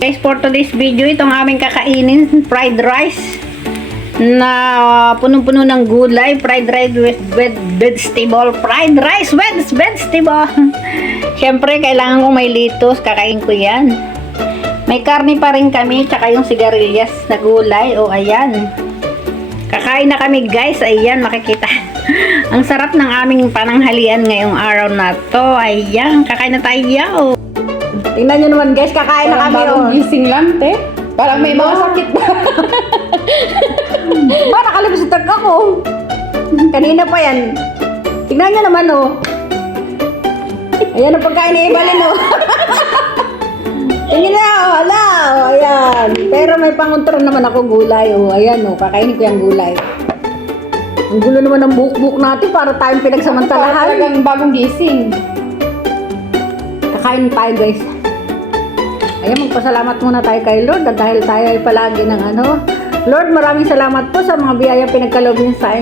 Guys, for today's video, itong aming kakainin, fried rice na punong-puno ng gulay, fried rice with vegetable, fried rice with vegetable. Syempre, kailangan kong may litos, kakain ko yan. May karne pa rin kami, tsaka yung sigarilyas na gulay, o ayan. Kakain na kami guys, ayan, makikita. Ang sarap ng aming pananghalian ngayong araw na to, ayan, kakain na tayo. Tingnan nyo naman guys, kakain na kami. Parang gising lang, te. Parang may mga sakit ba? Ba, nakalabasitag ako. Kanina pa yan. Tingnan nyo naman, oh. Ayan ang pagkain na Evelyn, oh. Tingnan na, oh. Hala, oh. Ayan. Pero may pangontrol naman ako gulay, oh. Ayan, oh. Kakainin ko yung gulay. Ang gulo naman ng buhok-buhok natin para tayong pinagsamantalahan. Talagang bagong gising. Kakain tayo guys. Ayan, magpasalamat muna tayo kay Lord dahil tayo ay palagi ng ano. Lord, maraming salamat po sa mga biyaya pinagkaloob niyo sa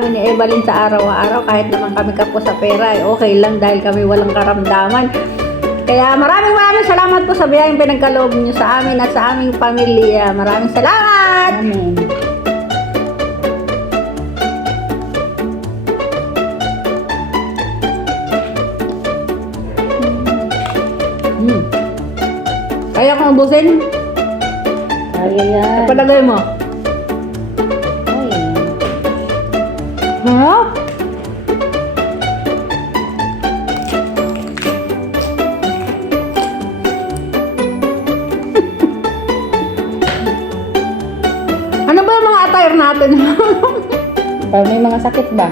amin ni Evelyn sa araw-araw. Kahit naman kami kapo sa pera, ay okay lang dahil kami walang karamdaman. Kaya maraming salamat po sa biyayang pinagkaloob niyo sa amin at sa aming pamilya. Maraming salamat! Amen. Kaya kong ubusin? Kaya yan. Palagay mo. Ay. Ha? Ano ba yung mga attire natin? Parang may mga sakit ba?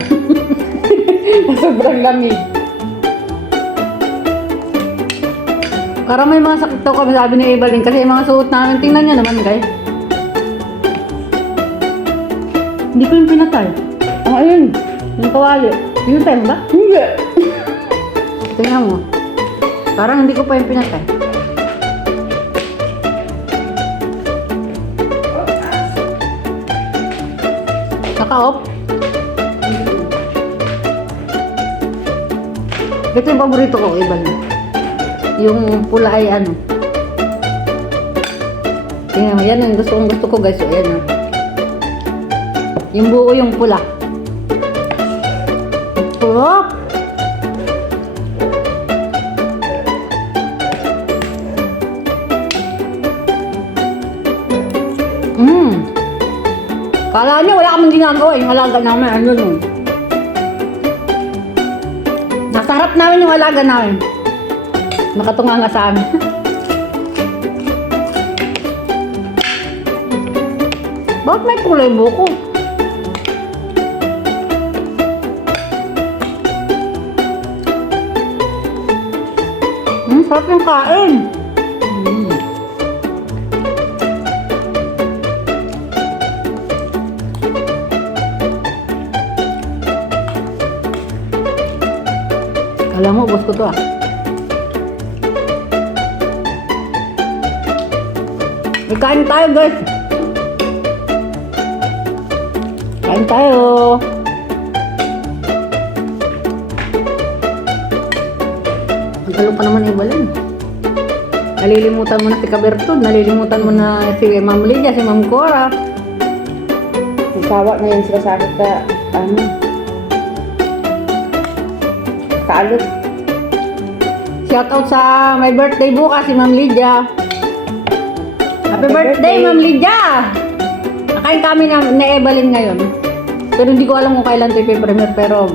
Sobrang lamig. Parang may mga sakit daw kami, sabi ni Evelyn, kasi yung mga suot namin, tingnan niya naman guys. Hindi ko yung pinatay. Ah, ayun. Yung kawali. Pinatay mo ba? Hindi. Tingnan mo. Parang hindi ko pa yung pinatay. Naka-off? Ito yung paborito ko, Evelyn. Yung pula ay ano. Tingnan mo, yan ang gusto ko guys. So, yan, oh. Yung buo yung pula. Oh! Kala niya wala kaming ginagawa. Yung alaga namin, ano nun. Nasa harap namin yung alaga namin. Nakatunga nga sa amin. Bakit may kulay buko? Sarap yung kain. Alam mo, boss ko to ah. Kain tayo guys. Kain tayo. Magkalo pa naman Evelyn. Nalilimutan mo na si Kabertod. Nalilimutan mo na si Ma'am Lydia, si Ma'am Cora. Sawa na yan sila sa akin ka, ano, kaalot. Shout out sa my birthday bukas si Ma'am Lydia. Happy birthday, Ma'am Lydia! Nakain kami na Evelyn ngayon. Pero hindi ko alam kung kailan ito i-premiere, pero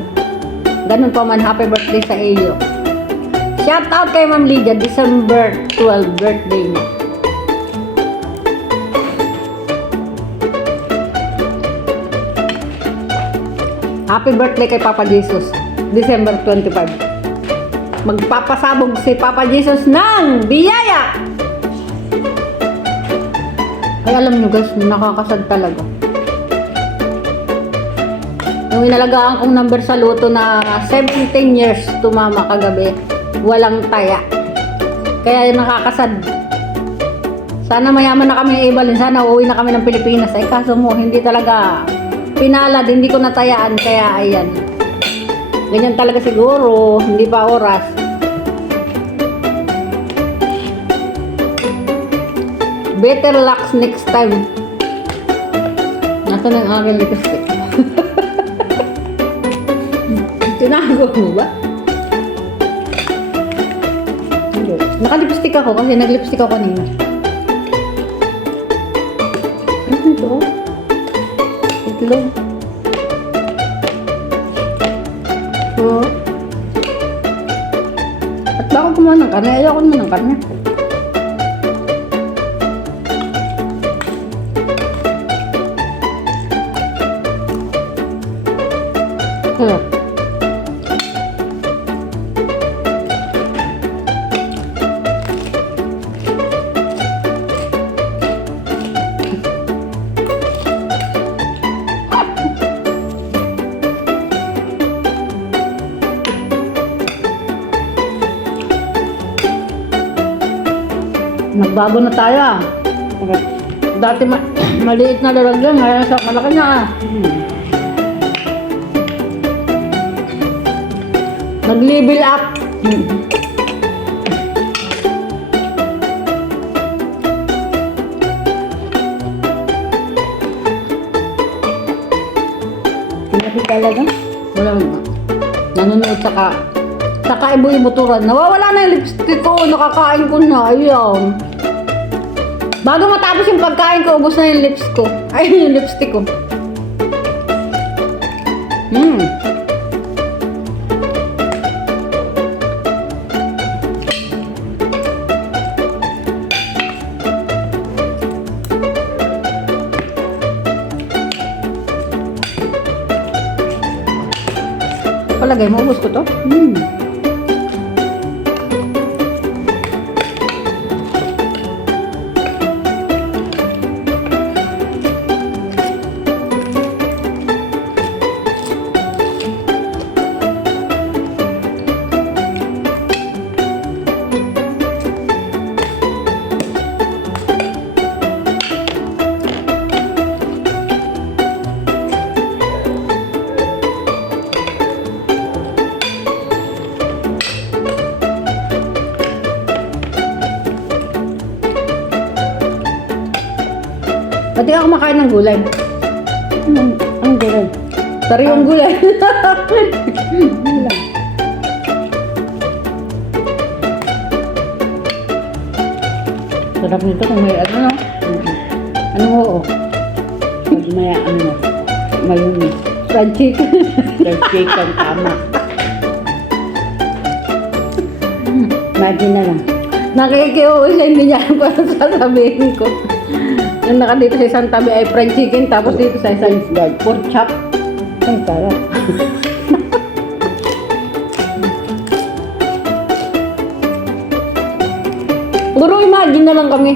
ganun pa man, happy birthday sa iyo. Shout out kay Ma'am Lydia, December 12 birthday niya. Happy birthday kay Papa Jesus, December 25. Magpapasabog si Papa Jesus ng biyaya! Ay, alam nyo guys, nakakasad talaga. Yung inalagaan kong number sa loto na 17 years tumama kagabi, walang taya. Kaya nakakasad. Sana mayaman na kami ni Evelyn, sana uuwi na kami ng Pilipinas. Ay kaso mo, hindi talaga pinalad, hindi ko natayaan, kaya ayan. Ganyan talaga siguro, hindi pa oras. Better luck next time. Nasaan ang aking lipstick? Tinago mo ba? Hindi. Naka-lipstick ako kasi nag-lipstick ako kanina. Ano ito? Itlog. So, at ba ako kumuha ng karne? Ayaw ko naman ng karne. Sarap. Nagbago na tayo ah. Okay. Dati maliit na lalagyan, ngayon sa malaki na ah. Nag-level up. Sinabi talaga? Wala na. Nanonood saka ibu-ibuturan. Nawawala na yung lipstick ko. Nakakain ko na. Ayun. Bago matapos yung pagkain ko, ubos na yung lips ko. Ay, yung lipstick ko. Palagay mo, ubos ko to. Pati ako makain ng gulay. Ang gulay. Sariwang gulay. Sarap nito kung may ano, no? Ano mo, oh? Pag may ano, mayroon. Fried chicken. Fried chicken, tama. Imagine na lang. Nakikiuwi siya, hindi niya alam kung ano sasabihin ko. Yung naka dito sa isang tabi ay fried chicken, tapos dito sa isang pork chop. Ay, sarap. Puro imagine na lang kami.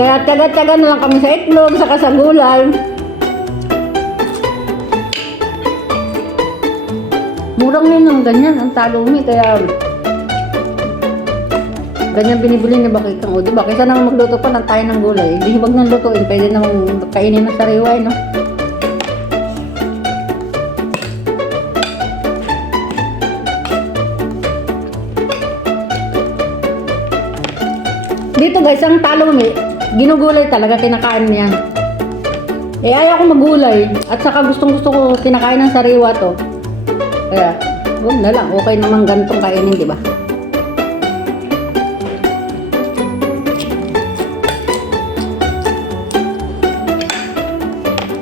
Kaya taga-taga na lang kami sa itlog, saka sa gulay. Murang yun ng ganyan, ang talumi, kaya ganyan binibili ni Bakikang. O diba, kaysa naman magluto pa ng tayo ng gulay, hindi hibag ng lutuin, pwede namang kainin ng sariwa, no? Dito guys, ang talumi, ginugulay talaga, kinakain niya. Eh, ayaw ko magulay. At saka gustong gusto ko kinakain ng sariwa to. Kaya, huwag na lang. Okay naman gantong kainin, di ba?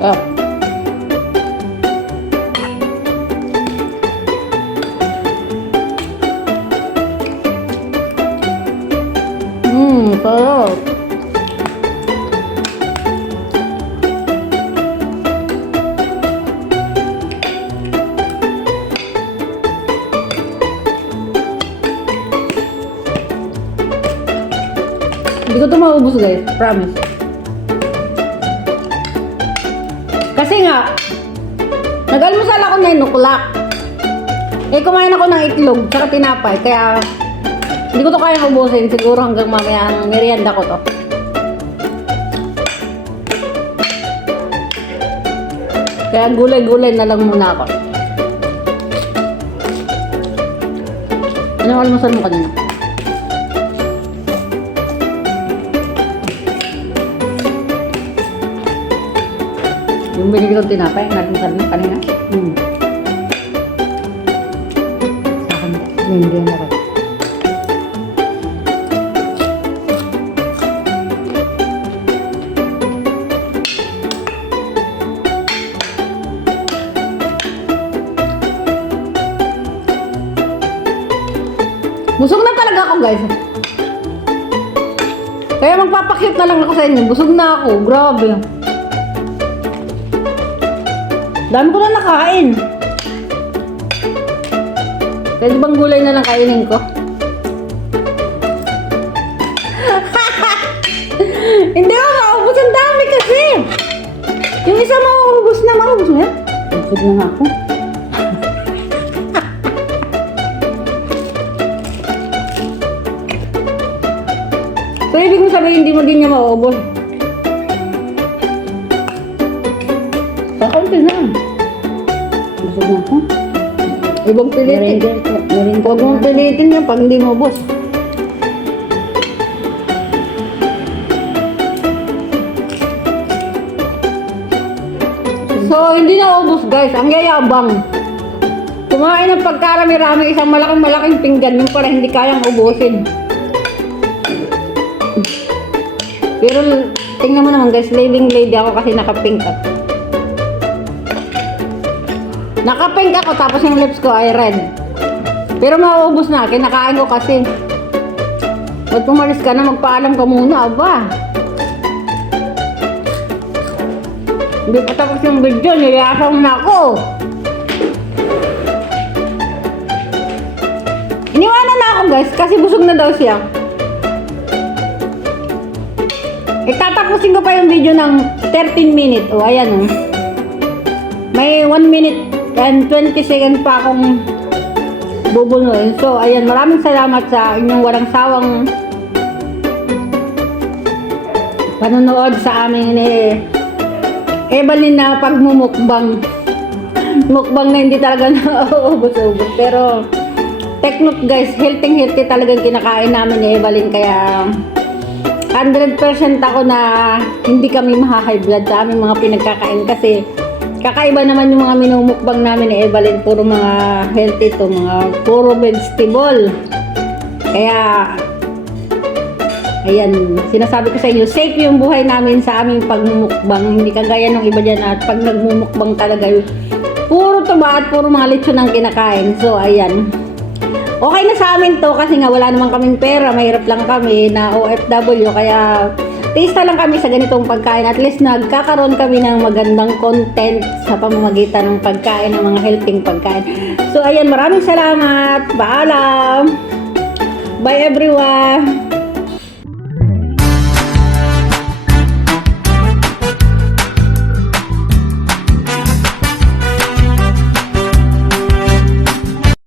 Oh. Sarap. Hindi ko ito maubos guys, promise. Kasi nga, nag-almusal ako 9 o'clock. Eh, kumain ako ng itlog, tsaka tinapay, kaya hindi ko to kayang ubusin. Siguro hanggang mamaya ang merienda ko to. Kaya gulay-gulay na lang muna ako. Ano almusal mo kanina? Yung binili kong tinapay, natin mo kanina. Sa akin, hindi na rin. Busog na talaga ako, guys. Kaya magpapakit na lang ako sa inyo. Busog na ako. Grabe. Dami ko na nakain. Pwede bang gulay na lang kainin ko? Hindi ako maubos. Ang dami kasi. Yung isa maubos na. Maubos mo yan? Busog na nga ako. So, ibig mo sabihin, hindi mo din niya maubos. Kakunti na. Busog na ako. Ibang pilitin. Huwag mong pilitin yan pag hindi mo ubos. So, hindi na ubos, guys. Ang yayabang. Kumain ng pagkarami-rami, isang malaking pinggan, yung para hindi kayang ubusin. Pero, tingnan mo naman, guys, leading lady ako kasi naka-pink ako. Naka-pink ako, tapos yung lips ko ay red. Pero mauubos na, kinakain ko kasi. Ba't pumalis ka na, magpaalam ka muna, aba. Hindi pa tapos yung video, niyasang na ako. Iniwanan na ako, guys, kasi busog na daw siya. Itatapusin ko pa yung video ng 13 minutes. O, ayan o. May 1 minute and 20 seconds pa akong bubunuin. So, ayan. Maraming salamat sa inyong walang sawang panonood sa amin ni Evelyn na pagmumukbang. Mukbang na hindi talaga nauubos-ubos. Pero, take note guys, healthy talagang kinakain namin ni Evelyn. Kaya, 100% ako na hindi kami maha-high blood sa aming mga pinagkakain kasi kakaiba naman yung mga minumukbang namin ni Evelyn, puro mga healthy to, mga puro vegetable. Kaya ayan, sinasabi ko sa inyo, safe yung buhay namin sa aming pagmumukbang, hindi kagaya ng iba dyan at pag nagmumukbang talaga puro tuba at puro mga lechon ang kinakain. So ayan, okay na sa amin to kasi nga wala naman kaming pera, mahirap lang kami na OFW, kaya tista lang kami sa ganitong pagkain. At least nagkakaroon kami ng magandang content sa pamamagitan ng pagkain, ng mga healthy pagkain. So ayan, maraming salamat, paalam, bye everyone.